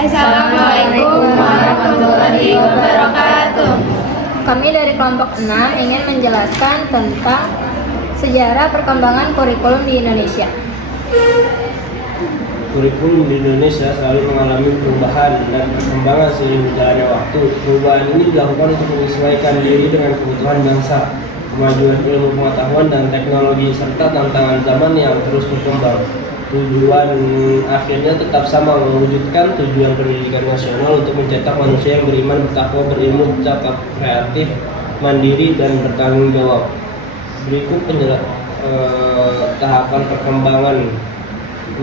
Assalamualaikum warahmatullahi wabarakatuh. Kami dari kelompok 6 ingin menjelaskan tentang sejarah perkembangan kurikulum di Indonesia. Kurikulum di Indonesia selalu mengalami perubahan dan perkembangan seiring berjalannya waktu. Perubahan ini dilakukan untuk menyesuaikan diri dengan kebutuhan bangsa, kemajuan ilmu pengetahuan dan teknologi, serta tantangan zaman yang terus berkembang. Tujuan akhirnya tetap sama, mewujudkan tujuan pendidikan nasional untuk mencetak manusia yang beriman, bertakwa, berilmu, bercakap, kreatif, mandiri, dan bertanggung jawab. Berikut tahapan perkembangannya,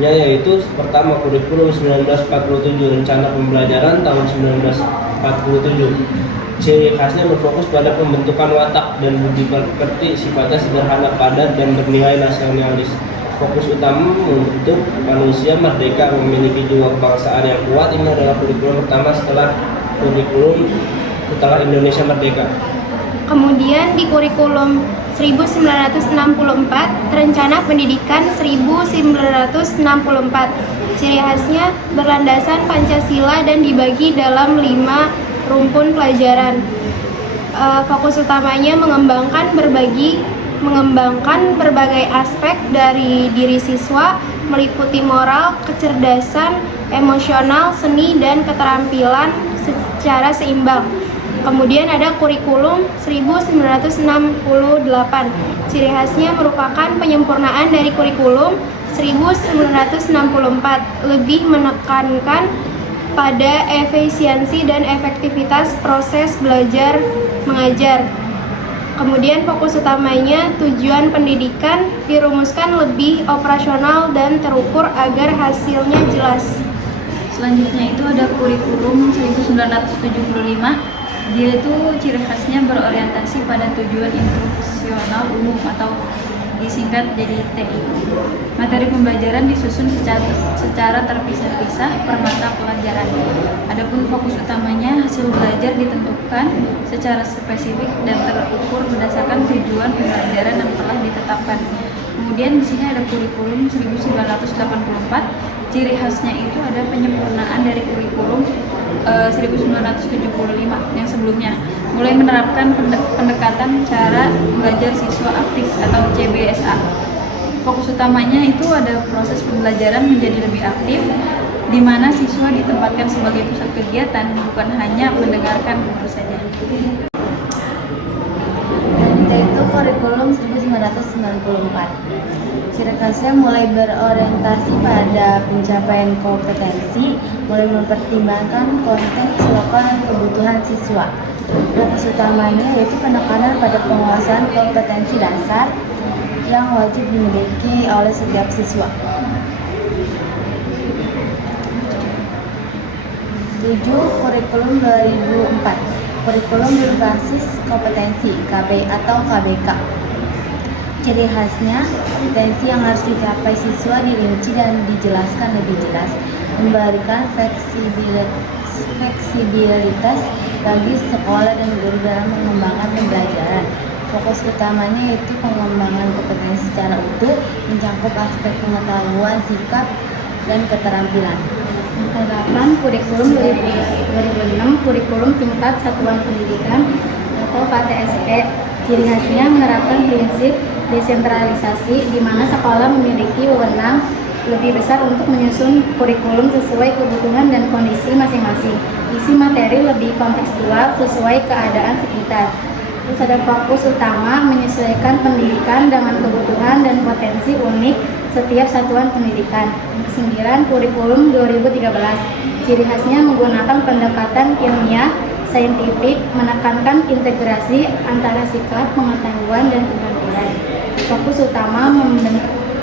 yaitu pertama, kurikulum 1947, rencana pembelajaran tahun 1947. Ciri khasnya berfokus pada pembentukan watak dan budi pekerti, sifatnya sederhana, padat, dan bernilai nasionalis. Fokus utama membentuk manusia merdeka memiliki jiwa kebangsaan yang kuat. Ini adalah kurikulum pertama setelah Indonesia merdeka. Kemudian di kurikulum 1964, rencana pendidikan 1964. Ciri khasnya berlandasan Pancasila dan dibagi dalam 5 rumpun pelajaran. Fokus utamanya mengembangkan berbagai aspek dari diri siswa, meliputi moral, kecerdasan, emosional, seni, dan keterampilan secara seimbang. Kemudian ada kurikulum 1968. Ciri khasnya merupakan penyempurnaan dari kurikulum 1964, lebih menekankan pada efisiensi dan efektivitas proses belajar mengajar. Kemudian fokus utamanya tujuan pendidikan dirumuskan lebih operasional dan terukur agar hasilnya jelas. Selanjutnya itu ada kurikulum 1975. Dia itu ciri khasnya berorientasi pada tujuan instruksional umum atau disingkat jadi TI. Materi pembelajaran disusun secara terpisah-pisah per mata pelajaran. Adapun fokus utamanya hasil belajar ditentukan secara spesifik dan terukur berdasarkan tujuan pembelajaran yang telah ditetapkan. Kemudian di sini ada kurikulum 1984. Ciri khasnya itu ada penyempurnaan dari kurikulum 1975 yang sebelumnya, mulai menerapkan pendekatan cara belajar siswa aktif atau CBSA. Fokus utamanya itu ada proses pembelajaran menjadi lebih aktif, di mana siswa ditempatkan sebagai pusat kegiatan, bukan hanya mendengarkan guru saja. Yaitu kurikulum 1994. Ciri khasnya mulai berorientasi pada pencapaian kompetensi, mulai mempertimbangkan konteks lokal dan kebutuhan siswa. Fokus utamanya yaitu penekanan pada penguasaan kompetensi dasar yang wajib dimiliki oleh setiap siswa. 7. Kurikulum 2004. Kurikulum berbasis kompetensi KB atau KBK. Ciri khasnya, kompetensi yang harus dicapai siswa dirinci dan dijelaskan lebih jelas, memberikan fleksibilitas bagi sekolah dan guru dalam mengembangkan pembelajaran. Fokus utamanya yaitu pengembangan kompetensi secara utuh, mencakup aspek pengetahuan, sikap, dan keterampilan. 8. Kurikulum 2006, kurikulum tingkat satuan pendidikan atau KTSP. Ciri khasnya menerapkan prinsip desentralisasi, di mana sekolah memiliki wewenang lebih besar untuk menyusun kurikulum sesuai kebutuhan dan kondisi masing-masing. Isi materi lebih kontekstual sesuai keadaan sekitar. Terus ada fokus utama menyesuaikan pendidikan dengan kebutuhan dan potensi unik setiap satuan pendidikan. 9. Kurikulum 2013. Ciri khasnya menggunakan pendekatan ilmiah, saintifik, menekankan integrasi antara sikap, pengetahuan, dan keterampilan. Fokus utama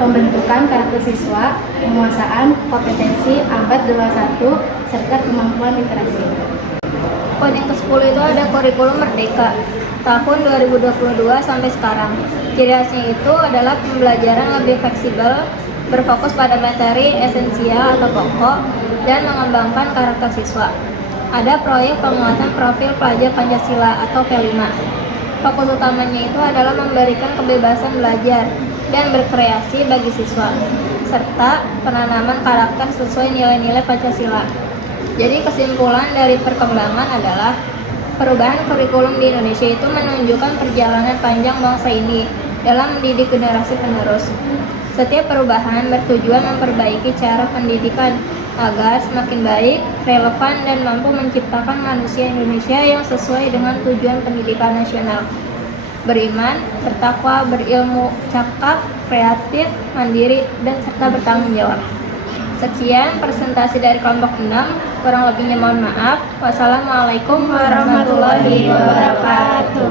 pembentukan karakter siswa, penguasaan kompetensi abad 21, serta kemampuan literasi. Poin yang ke-10 itu ada kurikulum merdeka tahun 2022 sampai sekarang. Ciri khasnya itu adalah pembelajaran lebih fleksibel, berfokus pada materi esensial atau pokok, dan mengembangkan karakter siswa. Ada proyek penguatan profil pelajar Pancasila atau P5. Fokus utamanya itu adalah memberikan kebebasan belajar dan berkreasi bagi siswa, serta penanaman karakter sesuai nilai-nilai Pancasila. Jadi kesimpulan dari perkembangan adalah perubahan kurikulum di Indonesia itu menunjukkan perjalanan panjang bangsa ini dalam mendidik generasi penerus. Setiap perubahan bertujuan memperbaiki cara pendidikan agar semakin baik, relevan, dan mampu menciptakan manusia Indonesia yang sesuai dengan tujuan pendidikan nasional. Beriman, bertakwa, berilmu, cakap, kreatif, mandiri, dan serta bertanggung jawab. Sekian presentasi dari kelompok 6, kurang lebihnya mohon maaf. Wassalamualaikum warahmatullahi wabarakatuh.